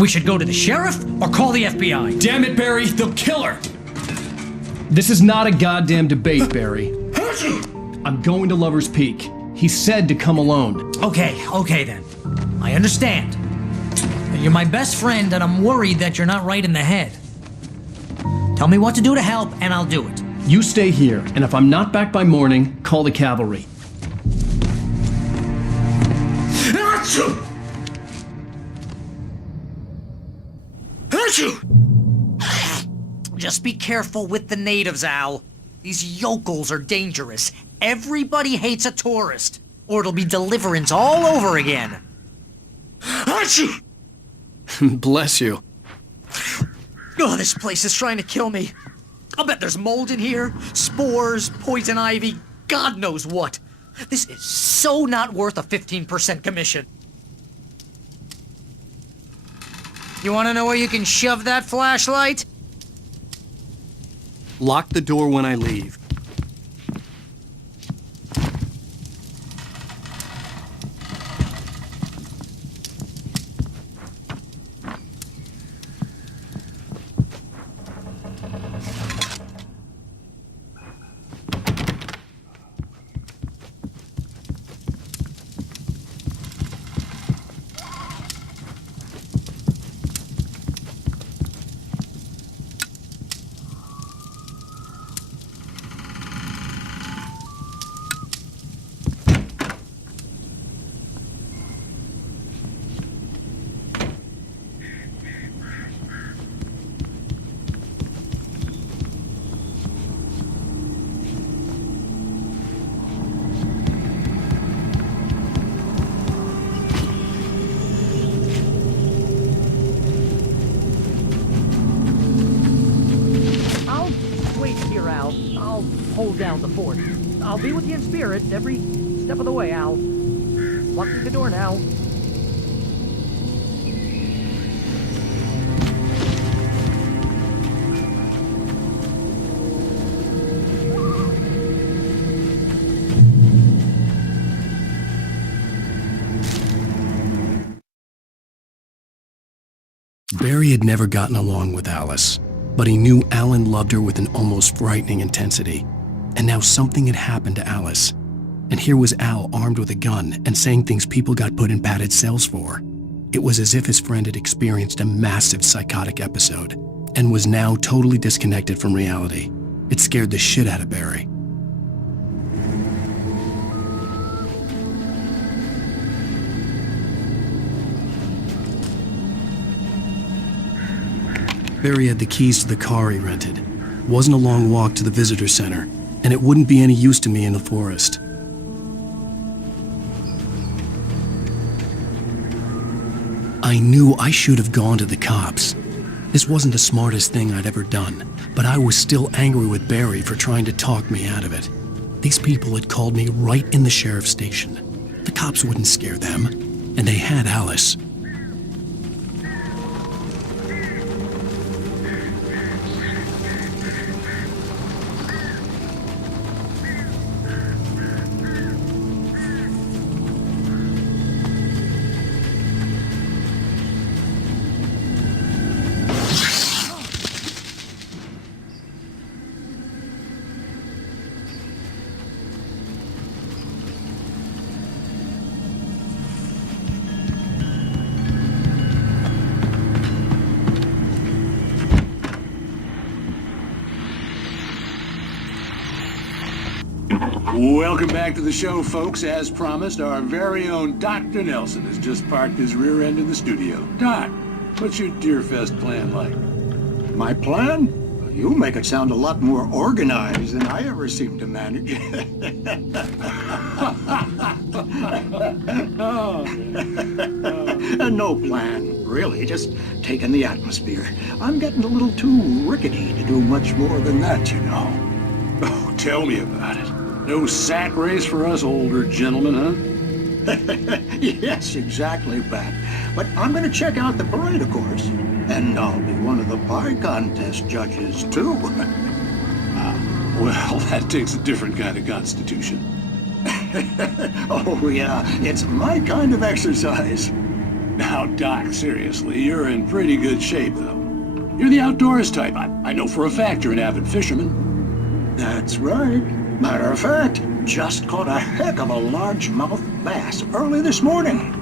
We should go to the sheriff or call the FBI. Damn it, Barry, they'll kill her! This is not a goddamn debate, Barry. I'm going to Lover's Peak. He said to come alone. Okay then. I understand. You're my best friend, and I'm worried that you're not right in the head. Tell me what to do to help, and I'll do it. You stay here, and if I'm not back by morning, call the cavalry. Achoo! Just be careful with the natives, Al. These yokels are dangerous. Everybody hates a tourist, or it'll be Deliverance all over again. Achoo! Bless you. Oh, this place is trying to kill me. I'll bet there's mold in here, spores, poison ivy, God knows what. This is so not worth a 15% commission. You want to know where you can shove that flashlight? Lock the door when I leave. I'll hold down the fort. I'll be with you in spirit every step of the way, Al. Walk through the door now. Barry had never gotten along with Alice, but he knew Alan loved her with an almost frightening intensity. And now something had happened to Alice. And here was Al armed with a gun and saying things people got put in padded cells for. It was as if his friend had experienced a massive psychotic episode and was now totally disconnected from reality. It scared the shit out of Barry. Barry had the keys to the car he rented. It wasn't a long walk to the visitor center, and it wouldn't be any use to me in the forest. I knew I should have gone to the cops. This wasn't the smartest thing I'd ever done, but I was still angry with Barry for trying to talk me out of it. These people had called me right in the sheriff's station. The cops wouldn't scare them, and they had Alice. Welcome back to the show, folks. As promised, our very own Dr. Nelson has just parked his rear end in the studio. Doc, what's your Deerfest plan like? My plan? You make it sound a lot more organized than I ever seem to manage. No plan, really, just taking the atmosphere. I'm getting a little too rickety to do much more than that, you know. Oh, tell me about it. No sack race for us older gentlemen, huh? Yes, exactly, Pat. But I'm going to check out the parade, of course. And I'll be one of the pie contest judges, too. Well, that takes a different kind of constitution. Oh, yeah, it's my kind of exercise. Now, Doc, seriously, you're in pretty good shape, though. You're the outdoors type. I know for a fact you're an avid fisherman. That's right. Matter of fact, just caught a heck of a largemouth bass early this morning.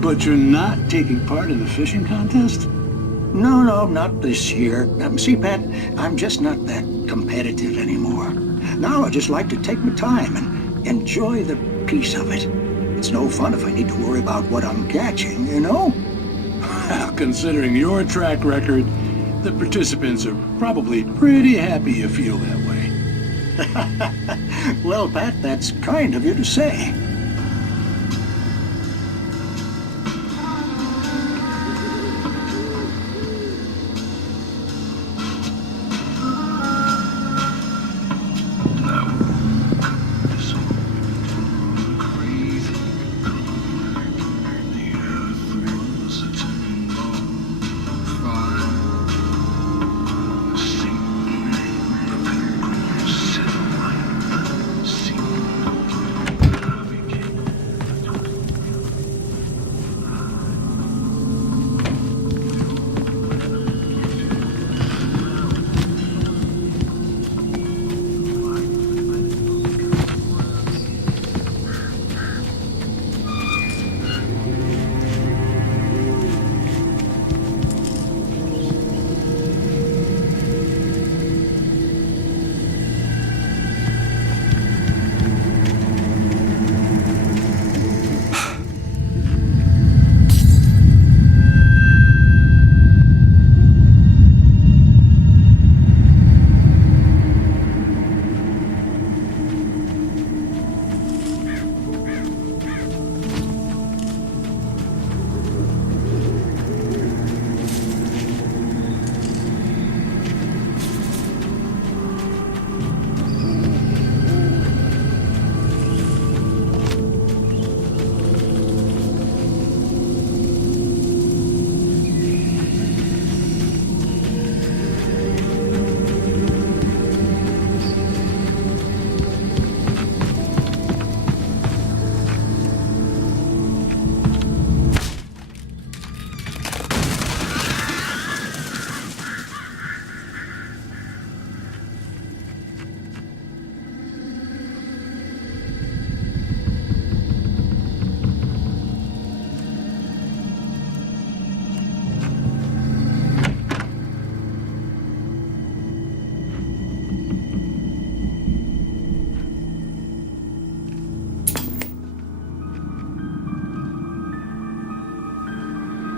But you're not taking part in the fishing contest? No, not this year. See, Pat, I'm just not that competitive anymore. Now I just like to take my time and enjoy the peace of it. It's no fun if I need to worry about what I'm catching, you know? Well, considering your track record, the participants are probably pretty happy you feel that way. Well, Pat, that's kind of you to say.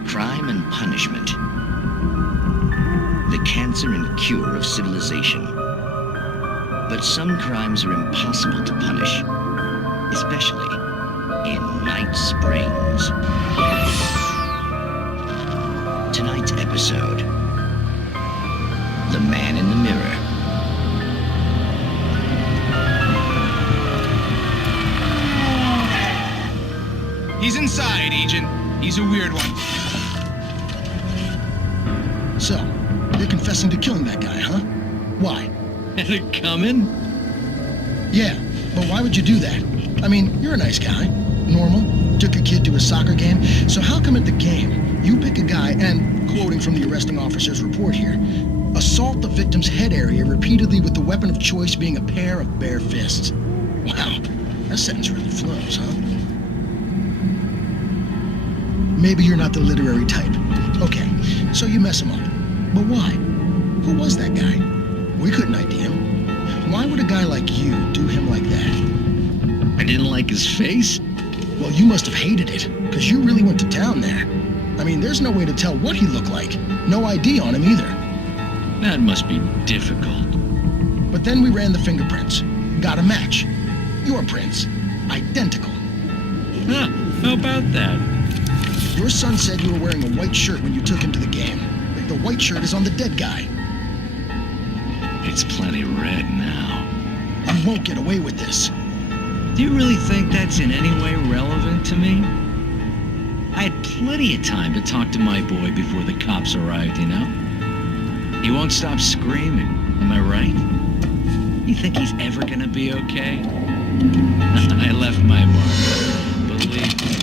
Crime and punishment. The cancer and cure of civilization. But some crimes are impossible to punish, especially in Night Springs. Tonight's episode, The Man in the Mirror. He's inside, Agent. He's a weird one. So, you're confessing to killing that guy, huh? Why? Had it coming? Yeah, but why would you do that? I mean, you're a nice guy. Normal. Took a kid to a soccer game. So how come at the game, you pick a guy and, quoting from the arresting officer's report here, assault the victim's head area repeatedly with the weapon of choice being a pair of bare fists? Wow, that sentence really flows, huh? Maybe you're not the literary type. Okay, so you mess him up. But why? Who was that guy? We couldn't ID him. Why would a guy like you do him like that? I didn't like his face? Well, you must have hated it, because you really went to town there. I mean, there's no way to tell what he looked like. No ID on him either. That must be difficult. But then we ran the fingerprints. Got a match. Your prints. Identical. Huh, how about that? Your son said you were wearing a white shirt when you took him to the game. The white shirt is on the dead guy. It's plenty red now. You won't get away with this. Do you really think that's in any way relevant to me? I had plenty of time to talk to my boy before the cops arrived, you know? He won't stop screaming, am I right? You think he's ever gonna be okay? I left my mark, believe me.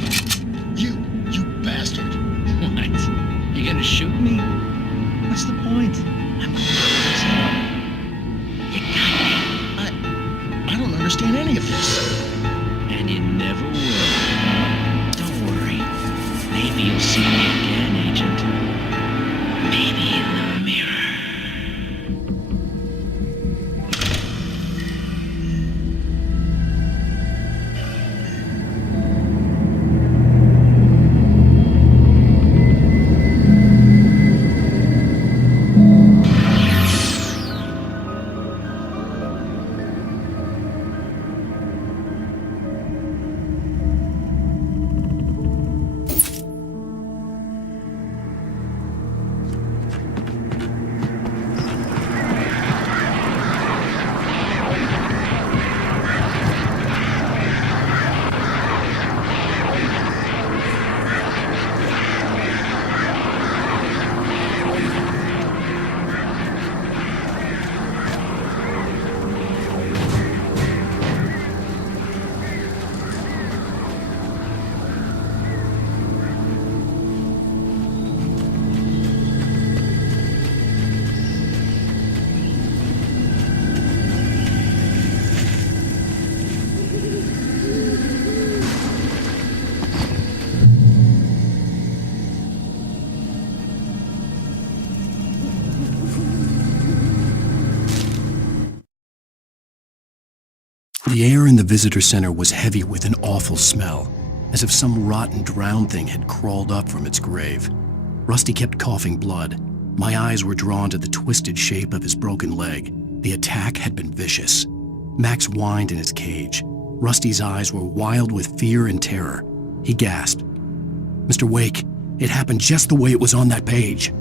You bastard. understand any of this. And you never will. Don't worry. Maybe you'll see me again, Agent. Maybe in the mirror. The air in the visitor center was heavy with an awful smell, as if some rotten drowned thing had crawled up from its grave. Rusty kept coughing blood. My eyes were drawn to the twisted shape of his broken leg. The attack had been vicious. Max whined in his cage. Rusty's eyes were wild with fear and terror. He gasped, "Mr. Wake, it happened just the way it was on that page."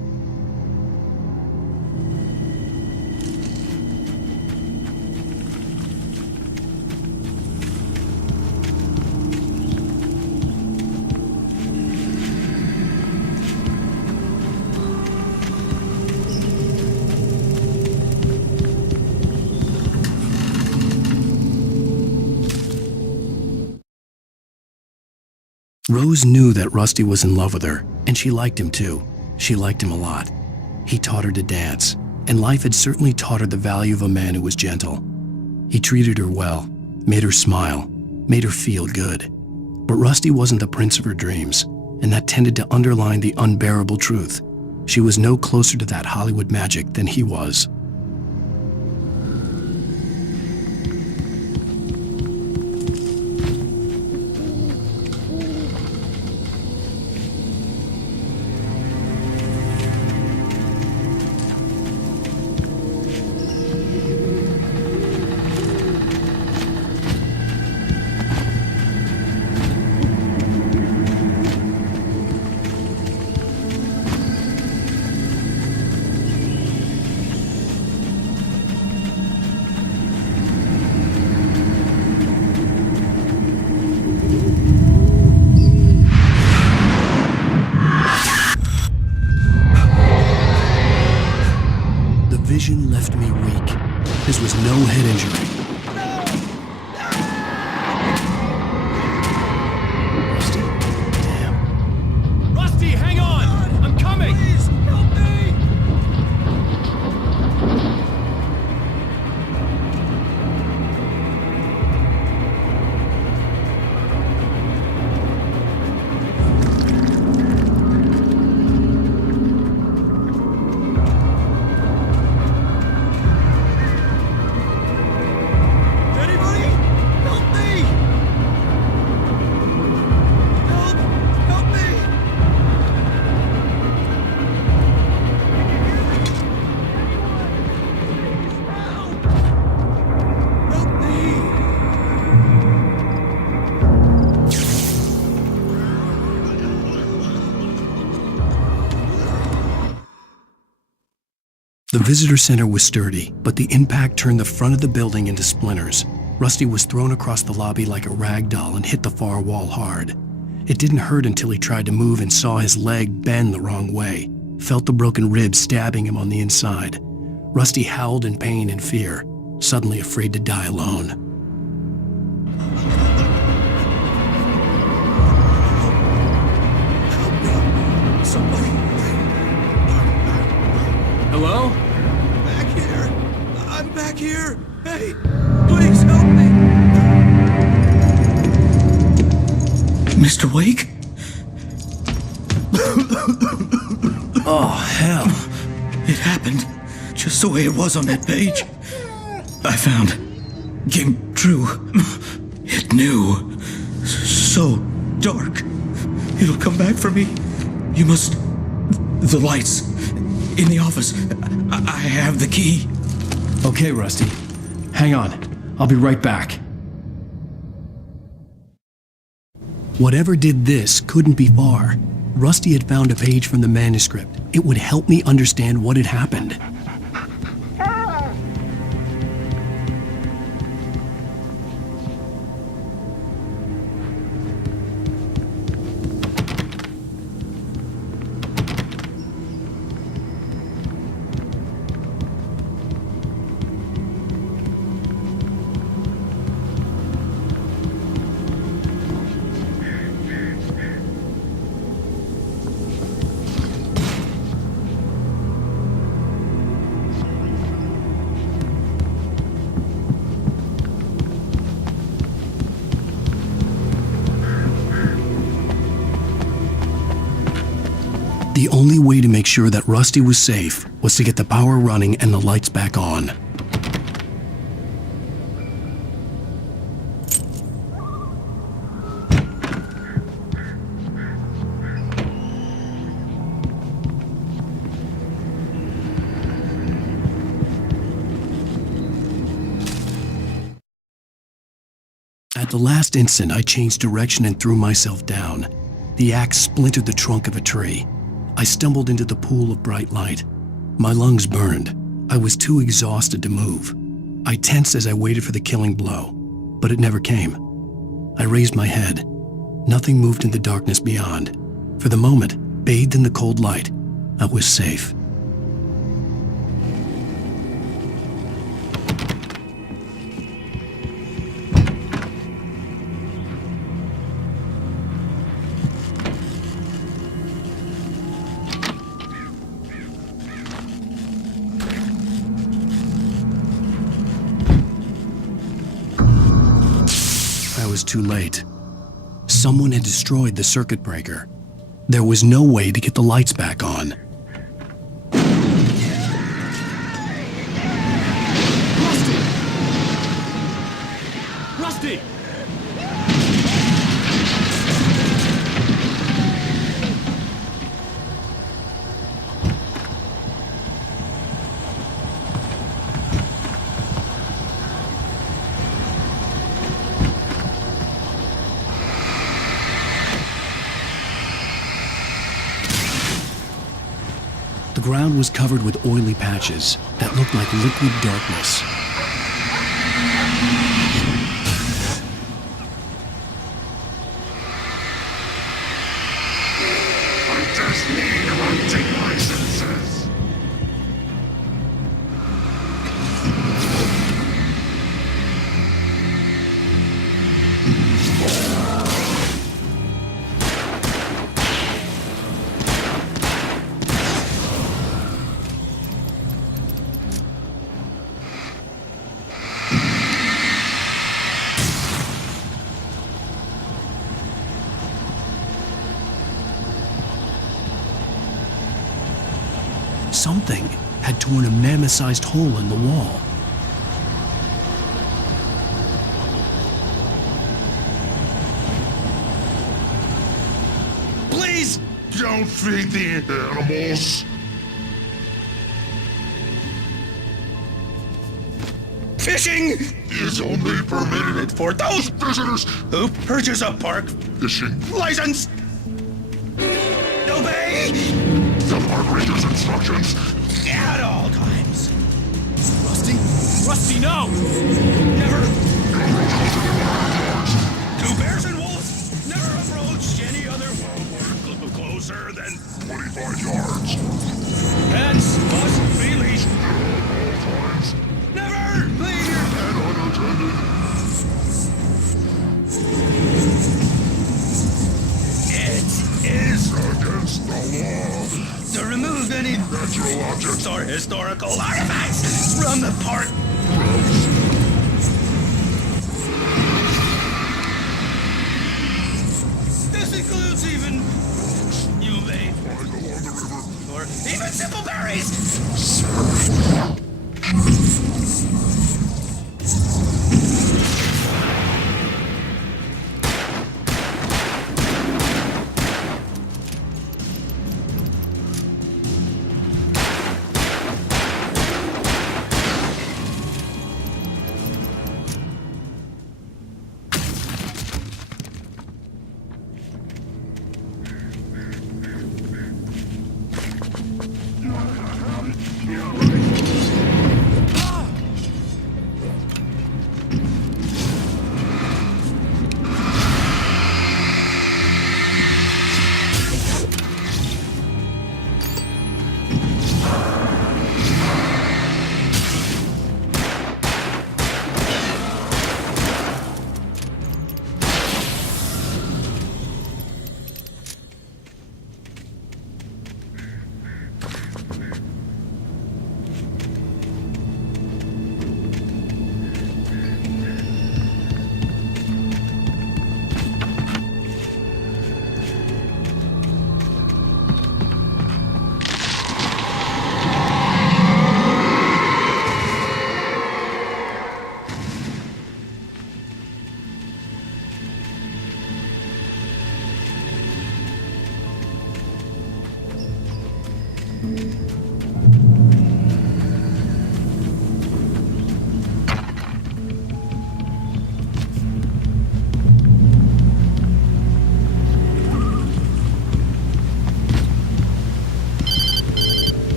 Rose knew that Rusty was in love with her, and she liked him too. She liked him a lot. He taught her to dance, and life had certainly taught her the value of a man who was gentle. He treated her well, made her smile, made her feel good. But Rusty wasn't the prince of her dreams, and that tended to underline the unbearable truth. She was no closer to that Hollywood magic than he was. Vision left me weak. This was no head injury. Rusty? Damn. Rusty, hang on! I'm coming! Please, help me! The visitor center was sturdy, but the impact turned the front of the building into splinters. Rusty was thrown across the lobby like a rag doll and hit the far wall hard. It didn't hurt until he tried to move and saw his leg bend the wrong way, felt the broken ribs stabbing him on the inside. Rusty howled in pain and fear, suddenly afraid to die alone. Hello? Back here! I'm back here! Hey, please help me! Mr. Wake? Oh, hell. It happened just the way it was on that page. I found. Came true. It knew. So dark. It'll come back for me. You must. The lights. In the office. I have the key. Okay, Rusty. Hang on. I'll be right back. Whatever did this couldn't be far. Rusty had found a page from the manuscript. It would help me understand what had happened. The only way to make sure that Rusty was safe was to get the power running and the lights back on. At the last instant, I changed direction and threw myself down. The axe splintered the trunk of a tree. I stumbled into the pool of bright light. My lungs burned. I was too exhausted to move. I tensed as I waited for the killing blow, but it never came. I raised my head. Nothing moved in the darkness beyond. For the moment, bathed in the cold light, I was safe. I was too late. Someone had destroyed the circuit breaker. There was no way to get the lights back on. Rusty! The ground was covered with oily patches that looked like liquid darkness. I just need hunting licenses. Something had torn a mammoth-sized hole in the wall. Please don't feed the animals. Fishing is only permitted for those visitors who purchase a park fishing license. Obey the park ranger's instructions at all times. Rusty? Rusty, no! Never two bears and wolves never approach any other world closer than 25 yards. Pets must be leashed at all times. Never leave your pet unattended. It is against the law to remove any natural objects or historical artifacts from the park grounds.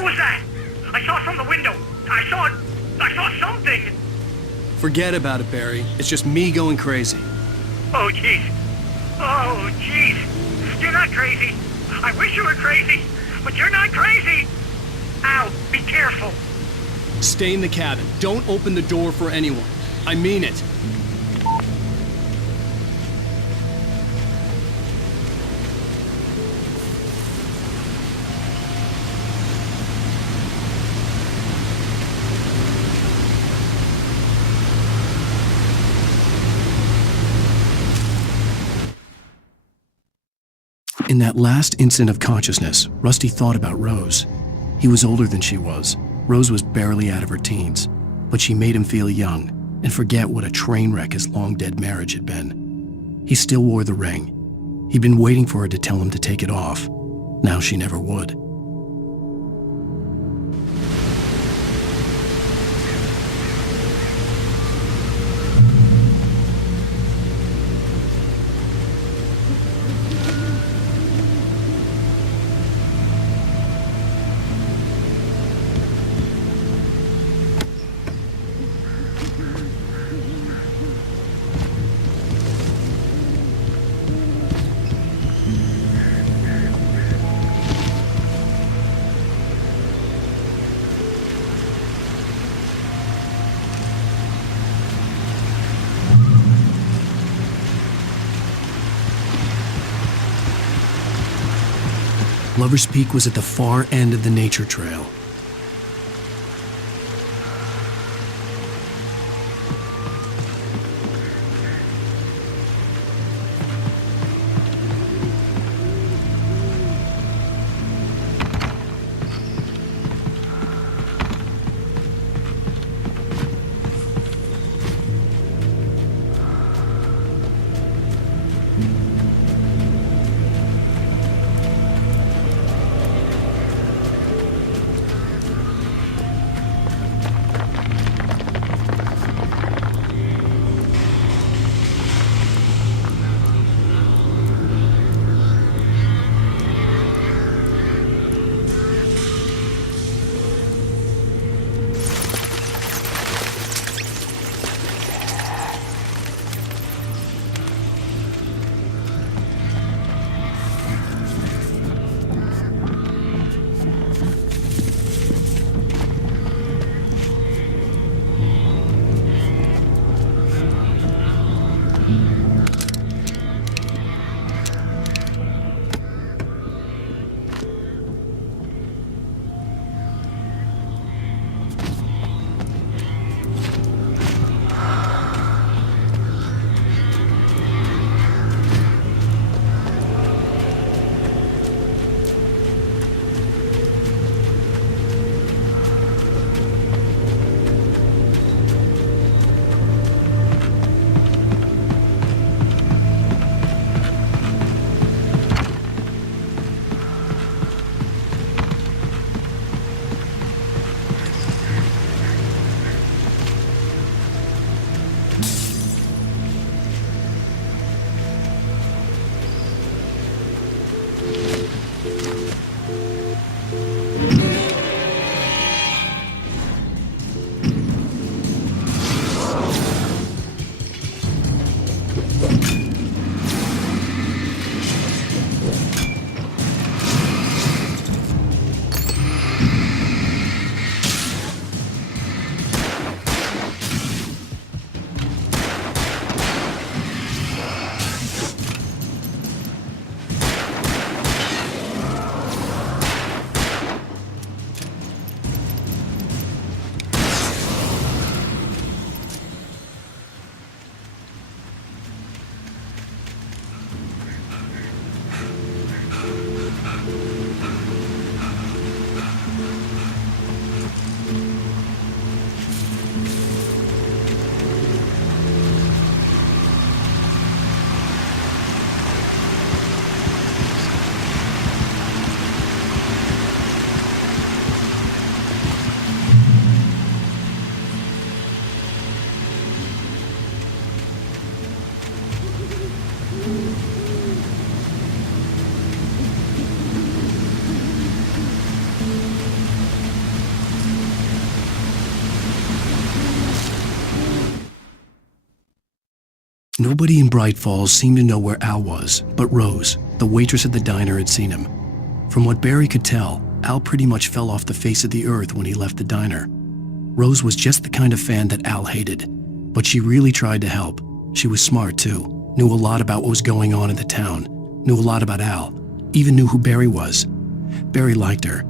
What was that? I saw it from the window. I saw something. Forget about it, Barry. It's just me going crazy. Oh, jeez. Oh, jeez. You're not crazy. I wish you were crazy, but you're not crazy. Ow, be careful. Stay in the cabin. Don't open the door for anyone. I mean it. In that last instant of consciousness, Rusty thought about Rose. He was older than she was. Rose was barely out of her teens, but she made him feel young and forget what a train wreck his long-dead marriage had been. He still wore the ring. He'd been waiting for her to tell him to take it off. Now she never would. Lover's Peak was at the far end of the nature trail. Nobody in Bright Falls seemed to know where Al was, but Rose, the waitress at the diner, had seen him. From what Barry could tell, Al pretty much fell off the face of the earth when he left the diner. Rose was just the kind of fan that Al hated, but she really tried to help. She was smart too, knew a lot about what was going on in the town, knew a lot about Al, even knew who Barry was. Barry liked her.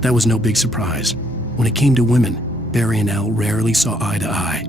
That was no big surprise. When it came to women, Barry and Al rarely saw eye to eye.